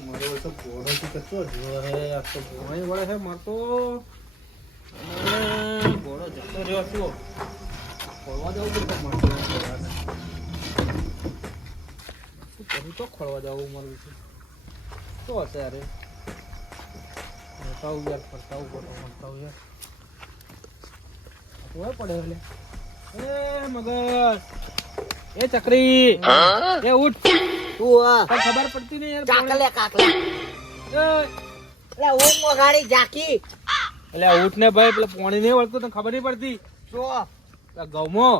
મારો તો ઘોડો થી કચો જો હે આ તો ભોય વળે હે મારતો ઘોડો જતો રહ્યો છું ખોળવા જવું પડશે મારતો ઘોડાને શું કરું તો ખોળવા જવું મારું છે તો હશે અરે ફરતાવું યાર ફરતાવું ઘોડો ફરતાવું યાર હોય પડે એટલે એ મગર એ ચકરી એ ઉઠ તું તને ખબર પડતી નહીં યાર કાકલે ઊંઘ વગાડી જાકી એટલે ઉઠ ને ભાઈ પેલા પાણી નહીં વળતું તને ખબર નહીં પડતી ઘઉંમાં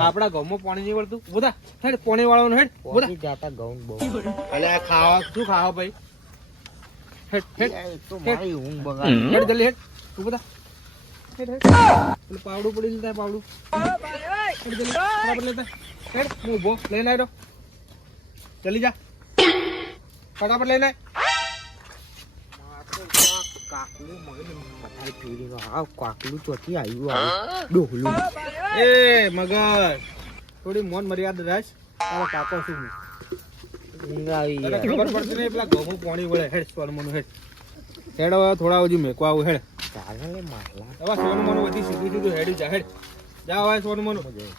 આપડા ઘઉંમાં પાણી નહીં વળતું બધા હેડ પાણી વાળવાનું હેડ બધા જાતા ઘઉં બહુ એટલે ખાવા શું ખાવા ભાઈ હેડ હેડ તો મારી ઊંઘ બગાડી હેડ જલ્દી હેડ તું બધા હેડ હેડ પેલું પાવડું પડી લેતા પાવડું હેડ જલ્દી બરાબર લેતા હેડ હું ઊભો લઈને આવ્યો જલ્દી જા ફટાફટ લઈને કાકલું મગજ મથાઈ ફેરી કાકલું ચોથી આવ્યું ડોહલું એ મગર થોડી મોન મર્યાદા રાખ તારો કાકો છું ઊંઘ આવી તને ખબર પડતી નહીં પેલા ઘઉં પાણી વળે હેડ સોનમોનું હેડ હેડ હવે થોડા હજુ મેકવા આવું હેડ ચાલે મારલા હવે સોનમોનું બધી સીધું સીધું હેડી જા હેડ જા હવે સોનમોનું થોડી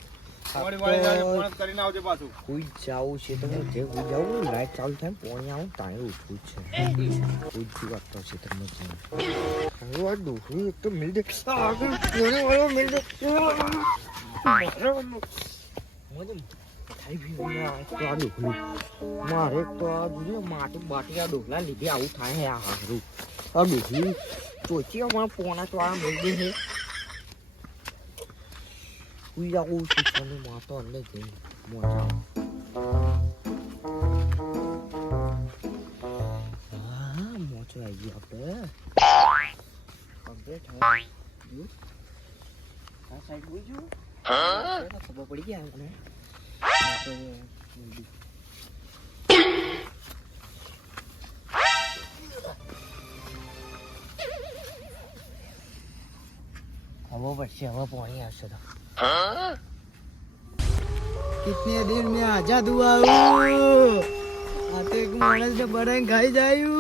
વાળી જાય ફોન કરીને આવજે પાછું કોઈ જાવું છે તો હું જે કોઈ જાઉં લાઈટ ચાલુ થાય પોણી આવું તાણે ઉઠવું છે કોઈ જ વાત તો છે તમને હવે આ ડોહલું એક તો મિલ દે આગળ પોણી વાળો મિલ દે મારે તો આ જોઈએ માટી બાટી આ ડોહલા લીધે આવું થાય હે આ હારું આ ડોહલું ચોચી અમારા પોણા ચોળા મિલ દે છે કોઈ આવું શીખવાનું માતો અંદર જઈ મોટા હા મોચો આવી ગયો આપણે કમ્પ્લીટ થઈ આ સાઈડ હોઈ ગયું ખબર પડી ગયા મને ખબર પડશે હવે પાણી આવશે તો कितने दिन में आजाद हुआ आते मानस ने बड़े खाई जायू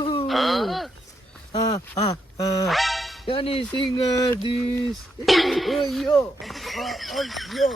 यानी सिंगर दिस यो यो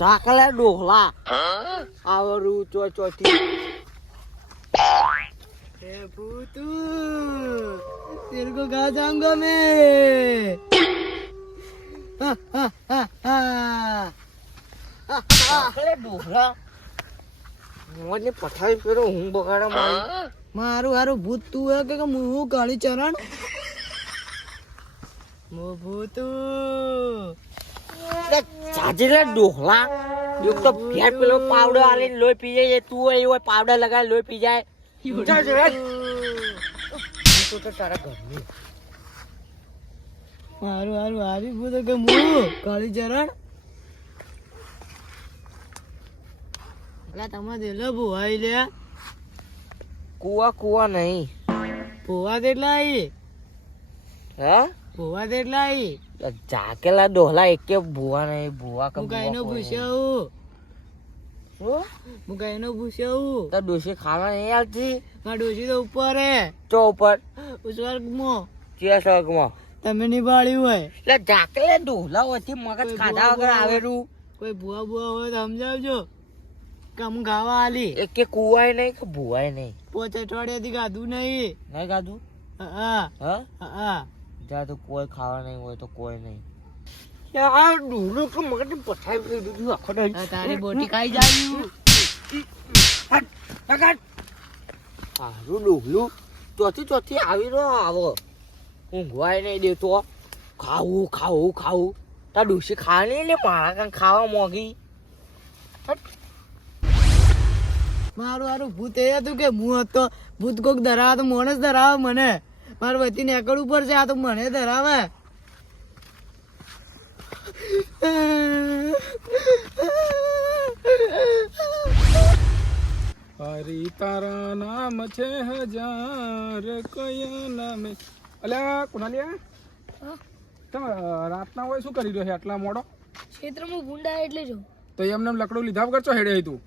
ચાકલા ડોહલા આવરું ચોથી ए भूतू तेरे को कहा जाऊंगा मैं ચાકલા ડોહલા મોને પઠાઈ પેરો હું બગાડા મારી मारू हारू भूत तू है कि मुंह काली चरण मो भूतू ચાજેલા ડોહલા એક તો ઘેર પેલો પાવડર આલીને લોહી પી જાય તું એવો પાવડર લગાવી લોહી પી જાય તો તારા ઘરની मारू हारू हारी भूत के मुंह काली चरण अला तमा देलो बुआई ले કુવા નહીં ભોવા કેટલા આવી હે ભોવા કેટલા આવી ચાકેલા ડોહલા એકે ભૂવા નહીં ભૂવા હું ગાયનો પૂછ્યું શું હું ગાયનો પૂછ્યું તો ડોશી ખાવા નહીં આવતી મારા ડોશી તો ઉપર હે ચો ઉપર સ્વર્ગમાં ચે સગમાં તમે નિભાળ્યું હોય એટલે ચાકેલા ડોહલા હોતી મગજ ખાધા વગર આવેલું કોઈ ભૂવા ભૂવા હોય તો સમજાવજો કે હું ખાવા આલી એકે કુવાય નહીં કે ભૂવાય નહીં 5 અઠવાડિયાથી ખાધું નહીં નહીં ખાધું હા હા હા જ્યાં તો કોઈ ખાવા નહીં હોય તો કોઈ નહીં યાર ડોહલો કે મગજ પઠાઈ ફેરી દીધું આખો તારી બોટી ખાઈ જાય હારું ડોહલું ચોથી આવી રહ્યો આવો ઊંઘવાય નહીં દેતો ખાવું તાર ડોશી ખાવા નહીં લે પાણા કાંઈ ખાવા મોગી મારું ભૂત એ હતું કે હું હતો ભૂત કોક ધરાવે તો માણસ ધરાવે મને મારે વતી નેકળ ઉપર છે આ તો મને ધરાવે હરી તારા નામ છે હજાર કયા નામે અલ્યા કુનાલિયા તમે રાતના હોય શું કરી રહ્યો છે આટલા મોડો ક્ષેત્રમાં ગુંડા એટલે જો તો એમને લકડું લીધા વગર ચો હેડે તું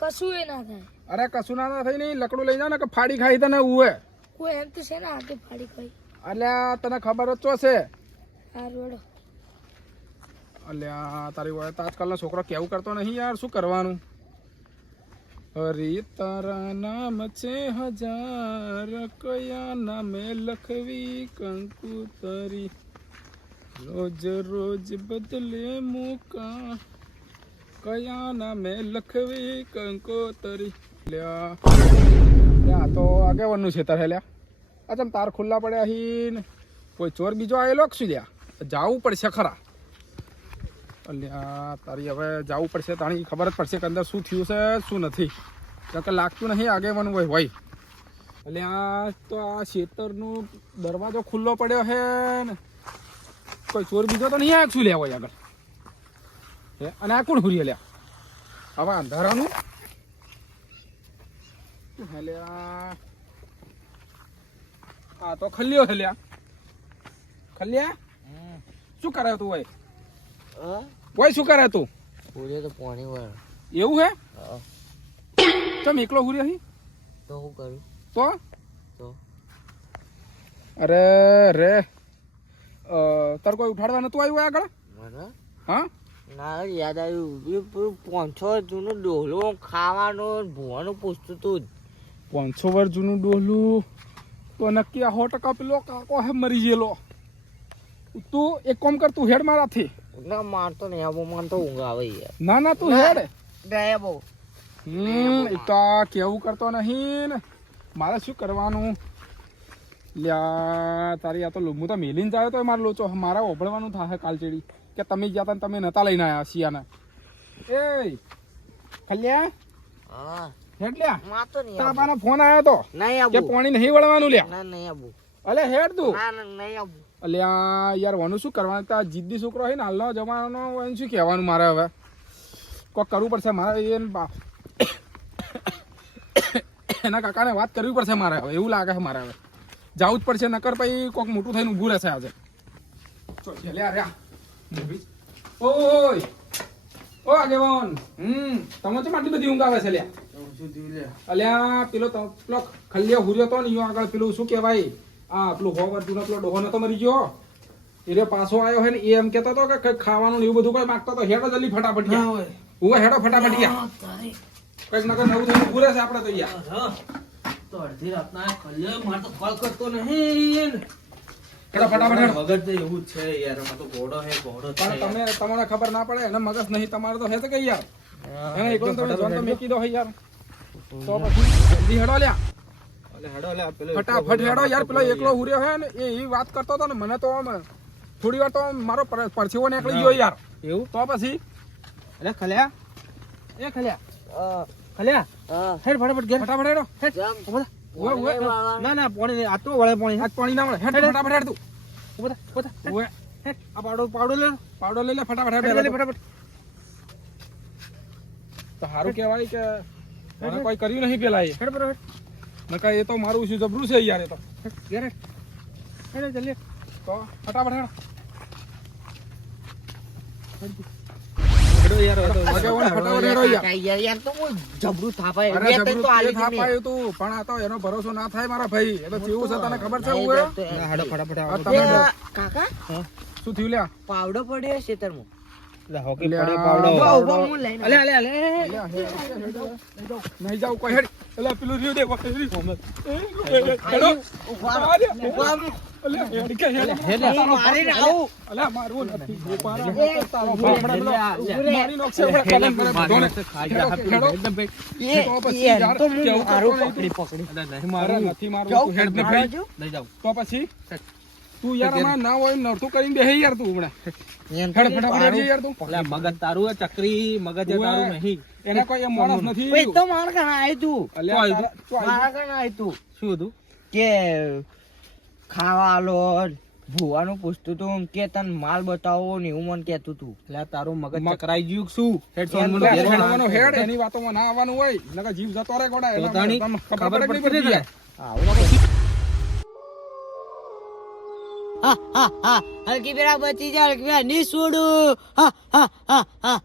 કશું એ ના થાય. અરે કશું ના થઈ નહીં લકડું લઈ જા ને કે ફાડી ખાઈ તને ઉવે કોઈ એમ તો છે ને હાથે ફાડી ખાઈ. અલ્યા તને ખબર જ ચો છે હારું હેડો. અલ્યા તારી વાય તો આજકાલનો છોકરો કેવું કરતો નહીં યાર શું કરવાનું હરી તારા નામ છે હજાર કયા નામે લખવી કંકુતરી રોજ બદલે મુકા કયા નામે લખવી કંકોતરી લ્યા તો આગેવાનનું છે તારે લ્યા અચ્છા તાર ખુલ્લા પડ્યા હીન કોઈ ચોર બીજો આવેલો શું લ્યા જાવું પડશે ખરા અલ્યા તારી હવે જવું પડશે તાણી ખબર જ પડશે કે અંદર શું થયું છે શું નથી કે લાગતું નહીં આગેવાનું હોય અલ્યા તો આ ખેતરનું દરવાજો ખુલ્લો પડ્યો છે ને કોઈ ચોર બીજો તો નહીં આવ્યો શું લે હોય આગળ અને આ કોણ હુરી લ્યા હવે અંધારાનું લ્યા આ તો ખલ્યો છે લ્યા ખલ્યા શું કરે તું હોય શું કરે તું તો પાણી વાળા એવું હે ચમ એકલો હુરી અહીં તો હું કરું તો અરે રે તાર કોઈ ઉઠાડવા નતું આવ્યું આગળ મને હા ના યાદ આવ્યું પેલું 500 જૂનું ડોલો ખાવાનું ભૂવાનું પૂછતું તું 500 વર્ષ જૂનું ડોલું તો નક્કી આ 100% પેલો કાકો હે મરી ગયેલો તું એક કામ કર તું હેડ મારાથી ના મારતો નહીં આવો મને તો ઊંઘ આવે યાર ના તું હેડ ગયા બહુ તો કેવું કરતો નહીં ને મારે શું કરવાનું લ્યા તારી આ તો હું તો મેલીને જાય તો મારે લોચો મારે ઓભળવાનું થાય કાલચેડી કે તમે ગયા તા તમે નતા લઈને આવ્યા શિયાના એ ખલ્યા હા હેડ લ્યા મારતો નહીં તારાનો ફોન આવ્યો તો નહીં કે પાણી નહીં વળવાનું લ્યા ના નહીં આવું અલે હેડ તું ના નહીં આવું અલ્યા યાર વાનું શું કરવાનું તા જીદ્દી છોકરો હોય ને હાલનો જમાનો એને શું કહેવાનું મારે હવે કોક કરવું પડશે મારે એના કાકાને વાત કરવી પડશે મારે હવે એવું લાગે છે મારે હવે જવું જ પડશે નકર પછી કોક મોટું થઈને ઊભું રહેશે આજે ઓય ઓ આગેવાન તમે તો આટલી બધી ઊંઘ આવે છે લ્યા અલ્યા પેલો ખલ્યો હુર્યો તો ને આગળ પેલું શું કહેવાય આ પેલું હોવર તું પેલો ડોહો નતો મરી ગયો એ પાછો આવ્યો હોય ને એ એમ કેતો હતો કે ખાવાનું એવું બધું કોઈ માંગતો તો હેડો જલ્દી ફટાફટ હું હેડો ફટાફટ ગયા કઈક નકર નવું થઈને ઊભું રહેશે આપણે તો યાર તો અડધી રાતના ખલ્યો માર તો કોલ કરતો નહીં હેડો ફટાફટ હેડો મગજ તો એવું જ છે યાર અમાર તો ઘોડો પણ તમને ખબર ના પડે એને મગજ નહીં તમારે તો હે તો કઈ યાર એને એકદમ તમે જોન તો મેકી દો હે યાર તો પછી જલ્દી હેડો લ્યા ફટાફટ હેડો યાર પેલો એકલો હુર્યો હે ને એ વાત કરતો હતો ને મને તો થોડી વાર તો મારો પરસેવો નીકળી ગયો યાર એવું તો પછી અરે ખલ્યા હેડ ફટાફટ ઘેર ફટાફટ હેડો હેડ ના પાણી આ તો વળે પાણી આજ પાણી ના વળે હેડ ફટાફટ હેડ તું ઓય હેડ આ પાવડો લઈ લે ફટાફટ હેડ ફટાફટ તો સારું કહેવાય કે મને કોઈ કર્યું નહીં પેલા એ હેડ ફટાફટ નકા એ તો મારું શું જબરું છે યાર એ તો ઘેર હેડ જલ્દી તો ફટાફટ હેડ પણ આ તો એનો ભરોસો ના થાય મારા ભાઈ એ તો કેવું છે તને ખબર છે કાકા શું થયું લ્યા પાવડો પડ્યો ખેતરમાં લે હોકી લે પડ્યો આ પાવડો ઉભો, ઉભો, હું લઈને અલે અલે અલે નહીં જાવ કોઈ હેડ એટલે પેલું રહ્યું દે હેડો હેડ કે હેડ હું મારીને આવું. અલે મારવું નથી ગોપારા એ, તારો ઉભો બાપ હમણાં રે, પેલો મારી નાખશે હમણાં કલમ કરે બધોને. ખાઈ જા હેડો, હેડો. એકદમ ભાઈ તો પછી એ યાર તો હું કેવું તો મારું નહીં પકડી તું. પકડી. અલે નહીં અરે મારું નથી મારવું તું હેડ ને મારો ભાઈ જો. લઈ જાવ તો પછી તું યાર આમાં ના હોય નડતું કરીને બેહી યાર તું હમણાં એમ હેડ ફટાફટ હેડ યાર તું અલે મગજ તારું હે ચક્રી મગજ હે તારું નહીં એને કોઈ એમ માણસ નથી ભાઈ તો મારા કાન આય તું અલ્યા તો તારા- તો આઈ મારા કાન આય તું શું હતું કે ખાવા લો ભૂવાનું પૂછતું તું કે તને માલ બતાવો ને એવું મને કહેતું તું. એટલે તારું મગજ ચકરાઈ ગયું કે શું હેડ એમ સોનમું લે, ઘેર હેડ. આવવાનું હેડ એની વાતોમાં ના આવવાનું હોય નકર જીવ જતો રહે ગોડા તો એના તાણી તમને ખબર પડે કે પડતી નહીં ને પડતી? હા હા હા હલકી બેરા બચી જા હલકી બેરા ની છોડું હા હા હા હા